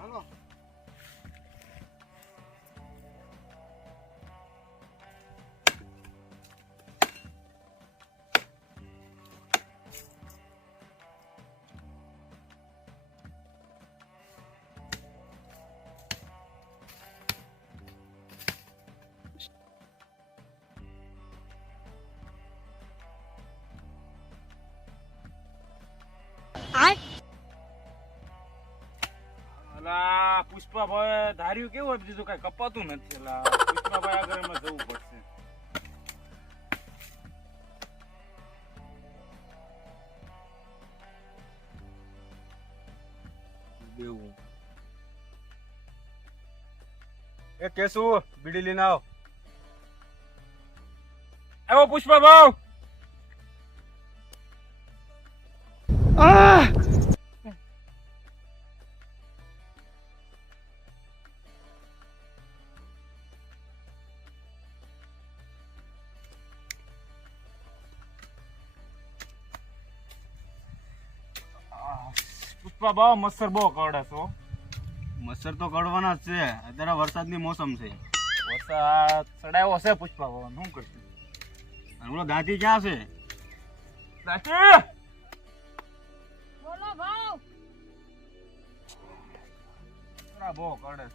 હાલો અલા પુષ્પાભાઈ ધાર્યું કેવું હતું બીજું કઈ કપાતું નથી. અલા પુષ્પાભાઈ આગળ એમાં જવું પડશે. બેવું એ કેસુ બીડી લઈને આવ. આવો પુષ્પાભાઈ. પુષ્પાભાઈ મચ્છર બહુ કરડે છો. મચ્છર તો કડવાના જ છે, અત્યારે વરસાદની મોસમ છે. વરસાદ ચડાવ્યો છે પુષ્પાભાઈ, શું કરશું? અને ઓલો દાંતી ક્યાં છે? દાંતી બોલો ભાવ. બહુ કરડે છે.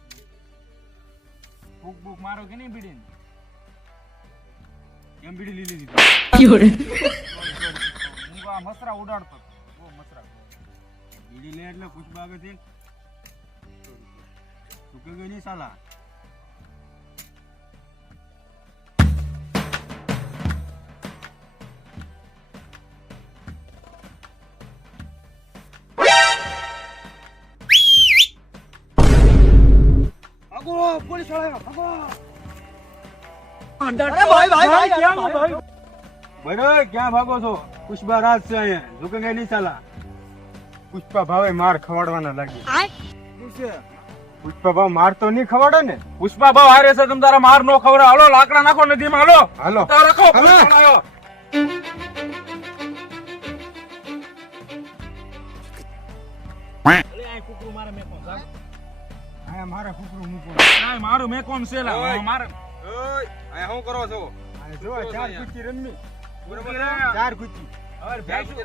ભૂખ ભૂખ મારો કે નહીં બીડી? કેમ બીડી લીધી દીધી? હું આ મસરા ઉડાડતો બહુ મસરા. બીડી લે એટલે પુષ્પા આગળથી ચૂકે ગઈ નહીં સાલા. પોલીસ વાળા ભાઈ ક્યાં ભાગો છો? પુષ્પા રાજ છે અહીંયા, ઝુકે ગઈ નહીં સાલા. પુષ્પા ભાવે માર ખવાડવાના લાગી. પુષ્પા ભાવ માર તો નહીં ખવાડે ને. પુષ્પાભાઈ હારે છે, તમ તારા માર નો ખબર. હાલો લાકડા નાખો નદીમાં. હાલો હાલો તો રાખો. પોલીસ વાળા આવ્યો. કુકરું મારે મેં કોણ સાહેબ? હા મારા કુકરું મૂકો. ના મારું મેં કોણ છે લા? ઓય. મારે ઓય આ શું કરો છો? જો ચાર કુચી રમી. બરોબર. ચાર કુચી. અમાર ભેંસું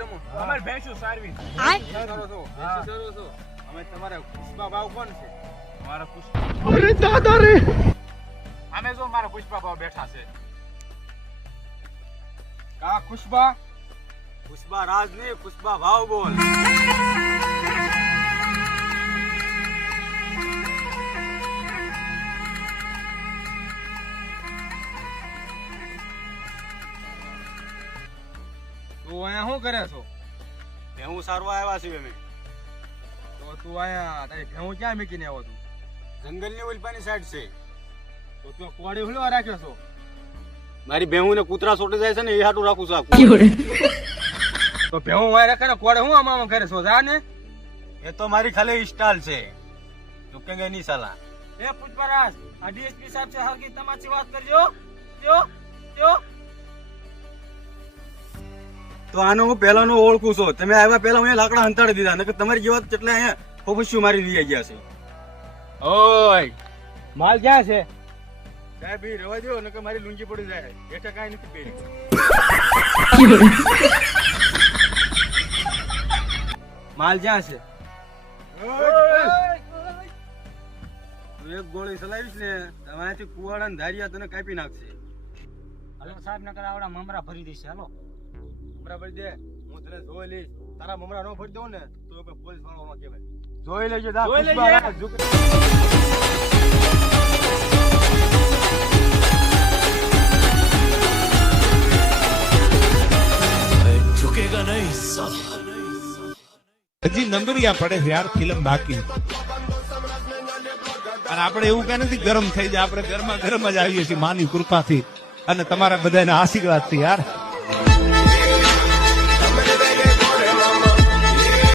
અમાર ભેંસું સારવી. કરો છો? હા. કરો છો? અમે તમારા પુષ્પા ભાવ કોણ છે? મારા પુષ્પા. અરે દાદા રે. અમે જો મારા પુષ્પાભાઈ બેઠા છે. કા પુષ્પા? પુષ્પા રાજ નહીં, પુષ્પા ભાવ બોલ. તું અહીંયા શું કરે છો? ભેહું સારવા આવ્યા છીએ અમે. તો તું અહીંયા તારી ભેહું ક્યાં મૂકીને આવ્યો તું? જંગલની ઓલપાની સાઈડ છે. તો તું કોડી હુલવા રાખ્યો છો? મારી ભેહું ને કૂતરા સોટી જાય છે ને એ હાટું રાખું છું. તો ભેહું વાય રાખે ને કોડે હું આમાં કરે છો? જા ને. એ તો મારી ખાલી સ્ટાઇલ છે. ચૂકેંગે નહીં સાલા. એ પુષ્પરાજ, આ ડીએસપી સાહેબ છે, હરકી તમાચી વાત કરજો. જો તો આનો હું પહેલાનો ઓળખું છું. તમે આવ્યા પહેલા હું લાકડા હંતાડી દીધા, નકર તમારી જેવા કેટલા અહીંયા ફોફસ્યું મારી લઈ ગયા છે. ઓય માલ ક્યાં છે? સાહેબ ઈ રવા દો, નકર મારી લુંગી પડી જાય. બેઠા કાંઈ નથી પહેરી. માલ ક્યાં છે? તું એક ગોળી ચલાવીશ ને તમારાથી કુવાડા ને ધારિયા તને કાપી નાખશે. હાલો સાહેબ, નકર આવડા મમરા ભરી દેશે. હાલો મમરા ભરી દે, હું તને જોઈ લઈશ. તારા મમરા નો ભરી દઉં ને તો પોલીસ વાળો કહેવાય. જોઈ લેજો. જોઈ લેજે. झुकेगा नहीं साला. હજી નંબરિયા પડે છે યાર, ફિલ્મ બાકી. અને આપણે એવું કઈ નથી ગરમ થઈ જાય, આપણે ગરમા ગરમ જ આવીએ છીએ માની કૃપાથી અને તમારા બધાના આશીર્વાદથી યાર.